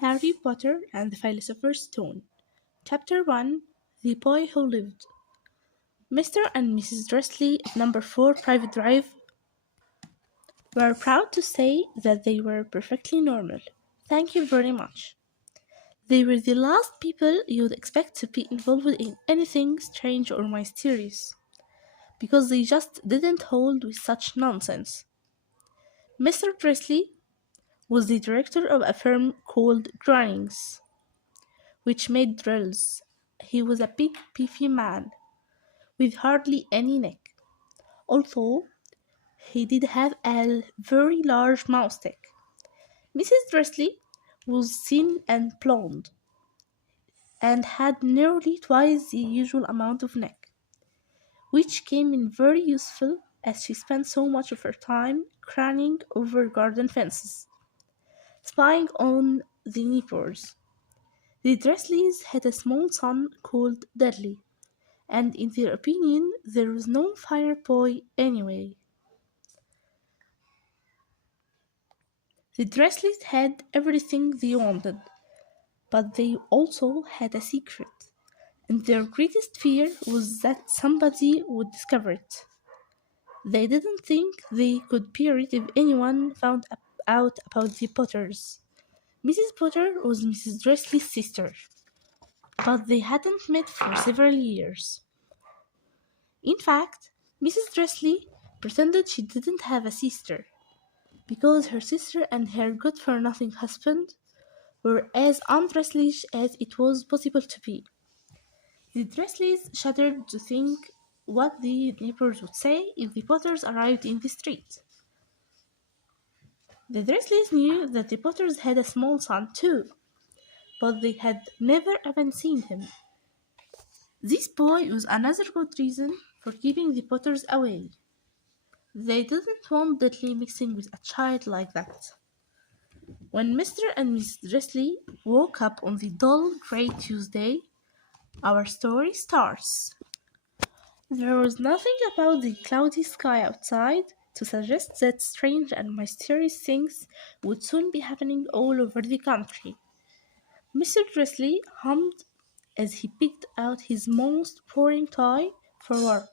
Harry-Potter and the Philosopher's Stone. Chapter 1. The Boy Who Lived. Mr. and Mrs. Dursley of number 4 Private Drive were proud to say that they were perfectly normal. Thank you very much. They were the last people you'd expect to be involved in anything strange or mysterious, because they just didn't hold with such nonsense. Mr. Dursley was the director of a firm called Grunnings, which made drills. He was a big, beefy man, with hardly any neck, although he did have a very large moustache. Mrs. Dursley was thin and blonde, and had nearly twice the usual amount of neck, which came in very useful as she spent so much of her time craning over garden fences, spying on the neighbors. The Dursleys had a small son called Dudley, and in their opinion there was no finer boy anyway. The Dursleys had everything they wanted, but they also had a secret, and their greatest fear was that somebody would discover it. They didn't think they could bear it if anyone found out about the Potters. Mrs. Potter was Mrs. Dursley's sister, but they hadn't met for several years. In fact, Mrs. Dursley pretended she didn't have a sister, because her sister and her good-for-nothing husband were as undresslish as it was possible to be. The Dursleys shuddered to think what the neighbors would say if the Potters arrived in the street. The Dursleys knew that the Potters had a small son too, but they had never even seen him. This boy was another good reason for keeping the Potters away. They didn't want Dudley mixing with a child like that. When Mr. and Mrs. Dursley woke up on the dull grey Tuesday, our story starts. There was nothing about the cloudy sky outside to suggest that strange and mysterious things would soon be happening all over the country. Mr. Dursley hummed as he picked out his most boring toy for work,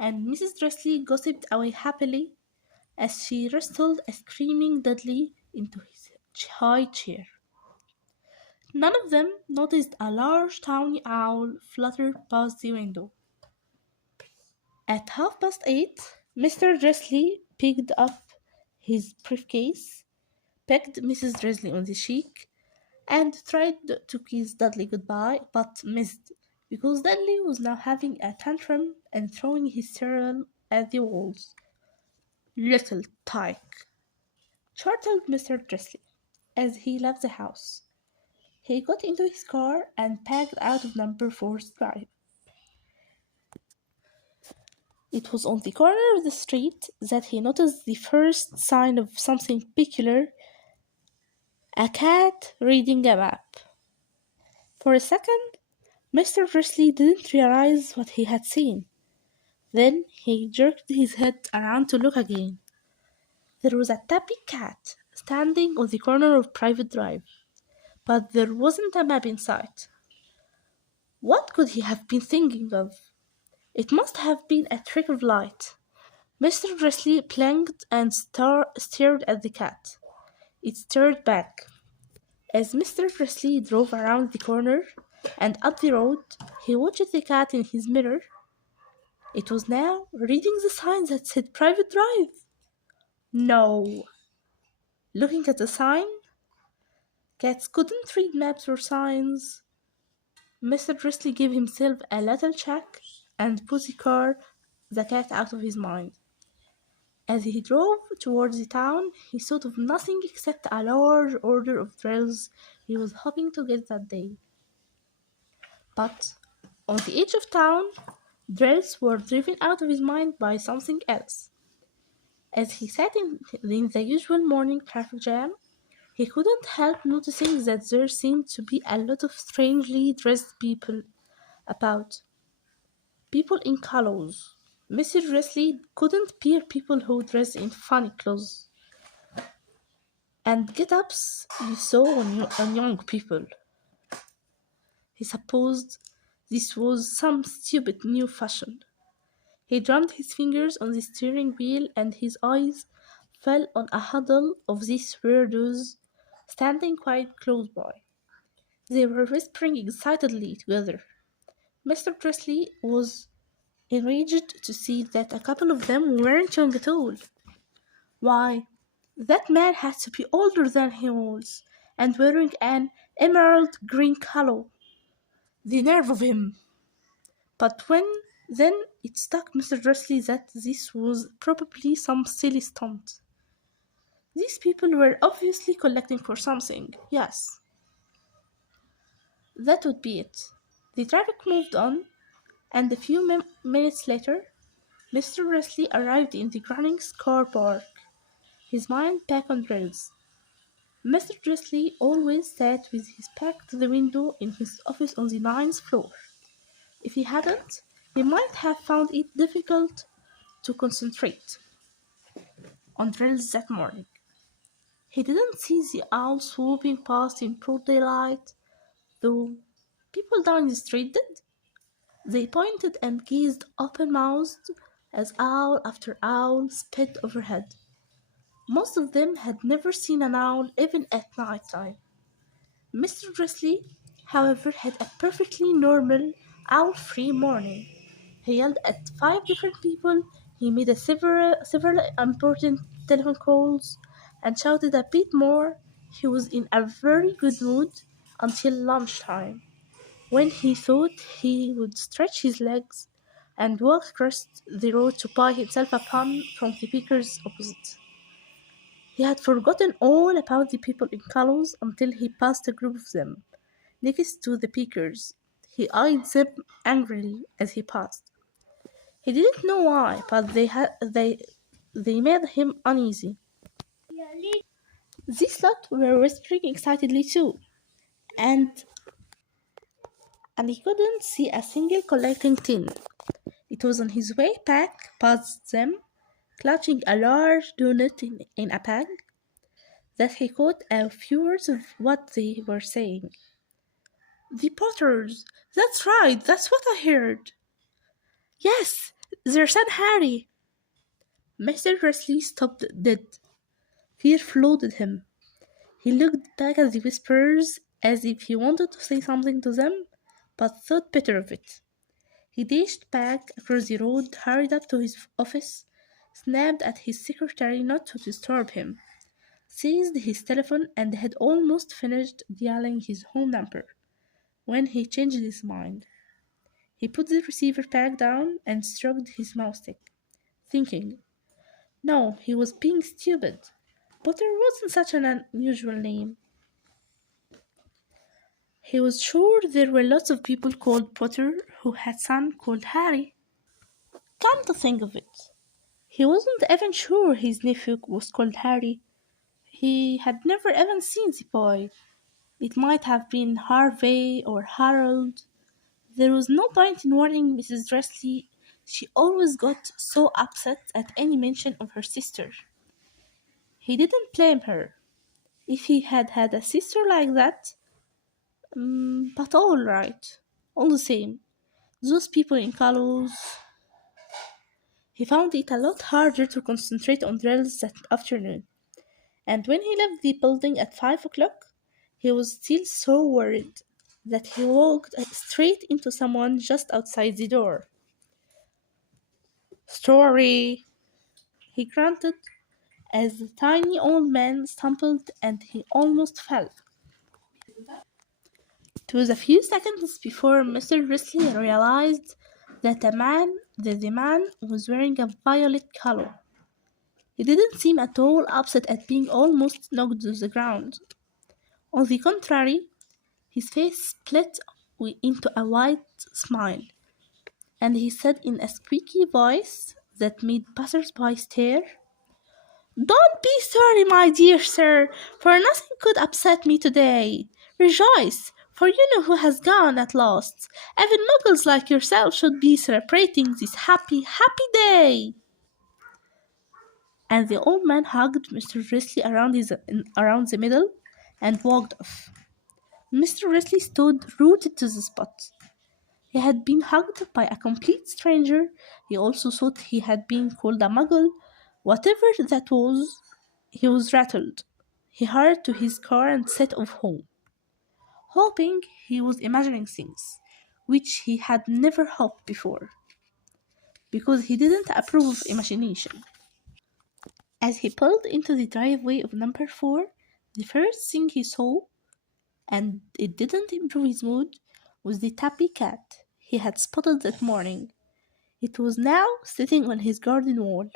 and Mrs. Dursley gossiped away happily as she wrestled a screaming Dudley into his high chair. None of them noticed a large tawny owl flutter past the window. At 8:30, Mr. Dursley picked up his briefcase, pecked Mrs. Dursley on the cheek, and tried to kiss Dudley goodbye, but missed, because Dudley was now having a tantrum and throwing his cereal at the walls. "Little tyke," chortled Mr. Dursley as he left the house. He got into his car and packed out of number 4's drive. It was on the corner of the street that he noticed the first sign of something peculiar: a cat reading a map. For a second, Mr. Dursley didn't realize what he had seen. Then he jerked his head around to look again. There was a tabby cat standing on the corner of Private Drive, but there wasn't a map in sight. What could he have been thinking of? It must have been a trick of light. Mr. Dursley blinked and stared at the cat. It stared back. As Mr. Dursley drove around the corner and up the road, he watched the cat in his mirror. It was now reading the sign that said Private Drive. No. Looking at the sign, cats couldn't read maps or signs. Mr. Dursley gave himself a little check and put the cat out of his mind. As he drove towards the town, he thought of nothing except a large order of drills he was hoping to get that day. But on the edge of town, drills were driven out of his mind by something else. As he sat in the usual morning traffic jam, he couldn't help noticing that there seemed to be a lot of strangely dressed people about. People in clothes. Mr. Dursley couldn't bear people who dressed in funny clothes. and get-ups you saw on young people. He supposed this was some stupid new fashion. He drummed his fingers on the steering wheel and his eyes fell on a huddle of these weirdos standing quite close by. They were whispering excitedly together. Mr. Presley was enraged to see that a couple of them weren't young at all. Why, that man had to be older than he was, and wearing an emerald green collar. The nerve of him! But then it struck Mr. Presley that this was probably some silly stunt. These people were obviously collecting for something, yes. That would be it. The traffic moved on, and a few minutes later, Mr. Presley arrived in the Grunnings car park, his mind back on drills. Mr. Presley always sat with his back to the window in his office on the ninth floor. If he hadn't, he might have found it difficult to concentrate on drills that morning. He didn't see the owl swooping past in broad daylight, though people down the street did. They pointed and gazed open-mouthed as owl after owl sped overhead. Most of them had never seen an owl even at night time. Mr. Presley, however, had a perfectly normal, owl-free morning. He yelled at 5 different people, he made several important telephone calls, and shouted a bit more. He was in a very good mood until lunchtime, when he thought he would stretch his legs and walk across the road to buy himself a bun from the baker's opposite. He had forgotten all about the people in colours until he passed a group of them, next to the baker's. He eyed them angrily as he passed. He didn't know why, but they made him uneasy. These lot were whispering excitedly too, and he couldn't see a single collecting tin. It was on his way back past them, clutching a large doughnut in a bag, that he caught a few words of what they were saying. The Potters! That's right, that's what I heard. Yes, their son Harry. Mr. Presley stopped dead. Fear flooded him. He looked back at the whisperers as if he wanted to say something to them, but thought better of it. He dashed back across the road, hurried up to his office, snapped at his secretary not to disturb him, seized his telephone, and had almost finished dialing his home number when he changed his mind. He put the receiver back down and stroked his mouse-stick, thinking, no, he was being stupid. Potter wasn't such an unusual name. He was sure there were lots of people called Potter who had son called Harry. Come to think of it, he wasn't even sure his nephew was called Harry. He had never even seen the boy. It might have been Harvey or Harold. There was no point in warning Mrs. Presley. She always got so upset at any mention of her sister. He didn't blame her. If he had had a sister like that, but all right, all the same, those people in colours. He found it a lot harder to concentrate on drills that afternoon, and when he left the building at 5 o'clock, he was still so worried that he walked straight into someone just outside the door. Story, he grunted as the tiny old man stumbled and he almost fell. It was a few seconds before Mr. Presley realized that the man was wearing a violet collar. He didn't seem at all upset at being almost knocked to the ground. On the contrary, his face split into a wide smile, and he said in a squeaky voice that made passers-by stare, "Don't be sorry, my dear sir, for nothing could upset me today. Rejoice, for you know who has gone at last. Even muggles like yourself should be celebrating this happy, happy day." and the old man hugged Mr. Risley around the middle and walked off. Mr. Risley stood rooted to the spot. He had been hugged by a complete stranger. He also thought he had been called a muggle. Whatever that was, he was rattled. He hurried to his car and set off home, hoping he was imagining things, which he had never hoped before, because he didn't approve of imagination. As he pulled into the driveway of number 4, the first thing he saw, and it didn't improve his mood, was the tabby cat he had spotted that morning. It was now sitting on his garden wall.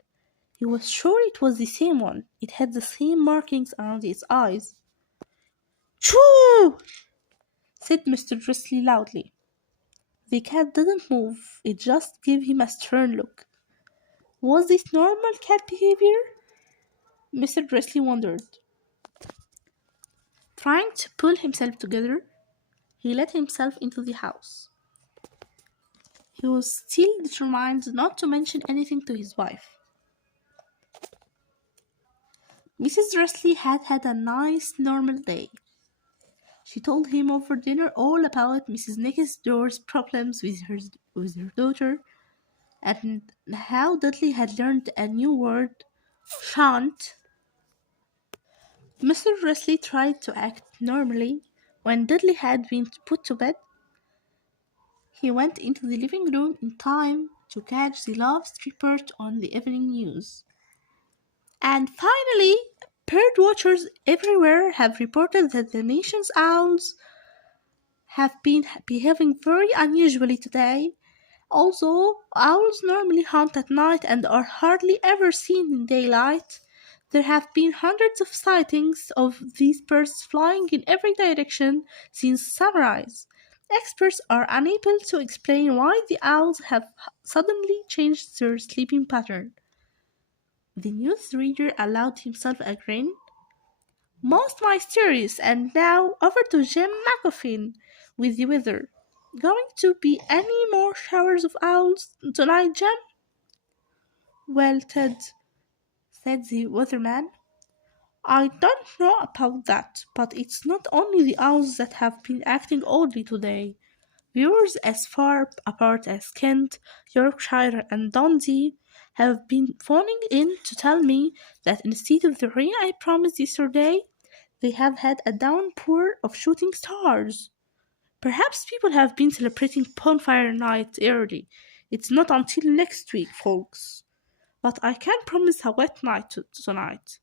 He was sure it was the same one. It had the same markings around its eyes. "Choo!" said Mr. Drisley loudly. The cat didn't move. It just gave him a stern look. Was this normal cat behavior? Mr. Drisley wondered. Trying to pull himself together, he let himself into the house. He was still determined not to mention anything to his wife. Mrs. Drisley had had a nice, normal day. She told him over dinner all about Mrs. Next Door's problems with her daughter, and how Dudley had learned a new word, shan't. Mr. Drisley tried to act normally. When Dudley had been put to bed, he went into the living room in time to catch the last report on the evening news. And finally, bird watchers everywhere have reported that the nation's owls have been behaving very unusually today. Although owls normally hunt at night and are hardly ever seen in daylight, there have been hundreds of sightings of these birds flying in every direction since sunrise. Experts are unable to explain why the owls have suddenly changed their sleeping pattern. The newsreader allowed himself a grin. Most mysterious, and now over to Jim McCoffin with the weather. Going to be any more showers of owls tonight, Jim? Well, Ted, said the weatherman, I don't know about that, but it's not only the owls that have been acting oddly today. Viewers as far apart as Kent, Yorkshire, and Dundee have been phoning in to tell me that instead of the rain I promised yesterday, they have had a downpour of shooting stars. Perhaps people have been celebrating bonfire night early. It's not until next week, folks. But I can promise a wet night tonight.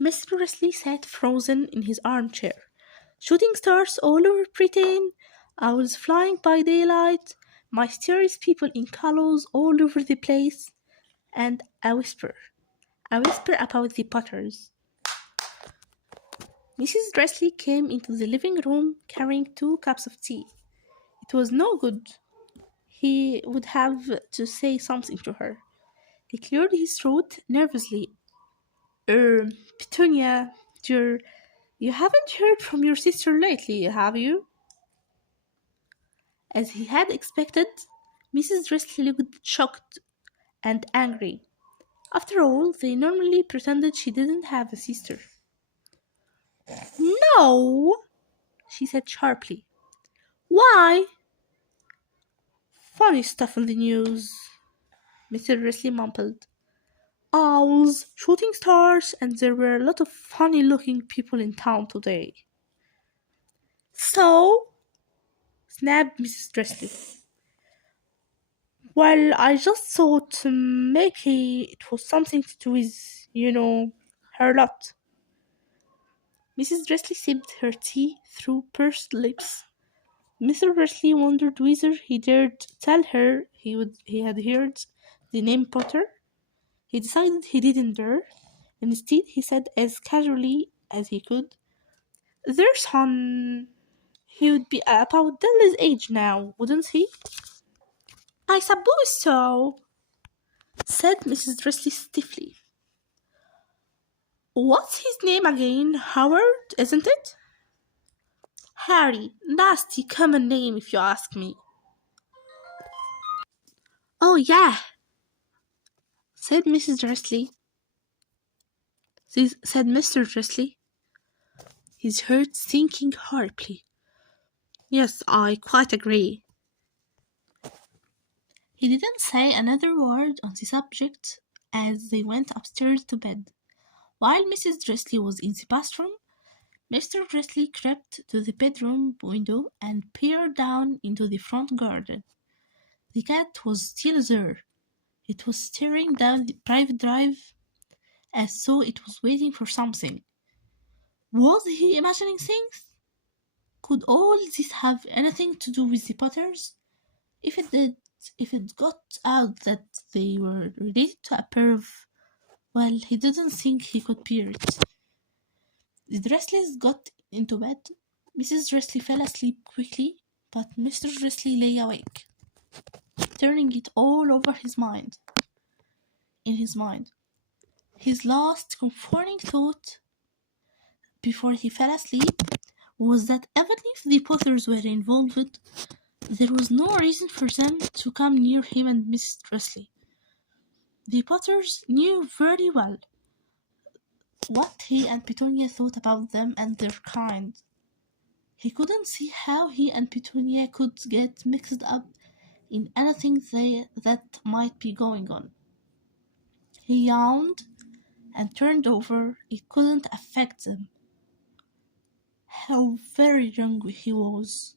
Mr. Wesley sat frozen in his armchair. Shooting stars all over Britain, owls flying by daylight, mysterious people in colours all over the place, and a whisper. A whisper about the Potters. Mrs. Dresley came into the living room carrying 2 cups of tea. It was no good. He would have to say something to her. He cleared his throat nervously. Petunia, dear, you haven't heard from your sister lately, have you? As he had expected, Mrs. Dresley looked shocked and angry. After all, they normally pretended she didn't have a sister. No, she said sharply. Why? Funny stuff in the news, Mr. Dresley mumbled. Owls, shooting stars, and there were a lot of funny-looking people in town today. So, snapped Mrs. Dresley. Well, I just thought maybe it was something to do with, her lot. Mrs. Dresley sipped her tea through pursed lips. Mr. Dresley wondered whether he dared tell her he had heard the name Potter. He decided he didn't dare. Instead, he said as casually as he could, "Their son, he would be about Dudley's age now, wouldn't he?" "I suppose so," said Mrs. Dresley stiffly. "What's his name again? Howard, isn't it?" "Harry. Nasty common name, if you ask me." "Oh, yeah," said Mrs. Dressley. Said Mr. Dressley, his heart sinking horribly. Yes, I quite agree. He didn't say another word on the subject as they went upstairs to bed. While Mrs. Dressley was in the bathroom, Mr. Dressley crept to the bedroom window and peered down into the front garden. The cat was still there. It was staring down the private drive as though it was waiting for something. Was he imagining things? Could all this have anything to do with the Potters? If it did, if it got out that they were related to a pair of, well, he didn't think he could bear it. The Dresleys got into bed. Mrs. Dressley fell asleep quickly, but Mr. Dressley lay awake, turning it all over in his mind. His last comforting thought before he fell asleep was that even if the Potters were involved, there was no reason for them to come near him and Mrs. Dressley. The Potters knew very well what he and Petunia thought about them and their kind. He couldn't see how he and Petunia could get mixed up in anything that might be going on. He yawned and turned over. It couldn't affect them. How very young he was.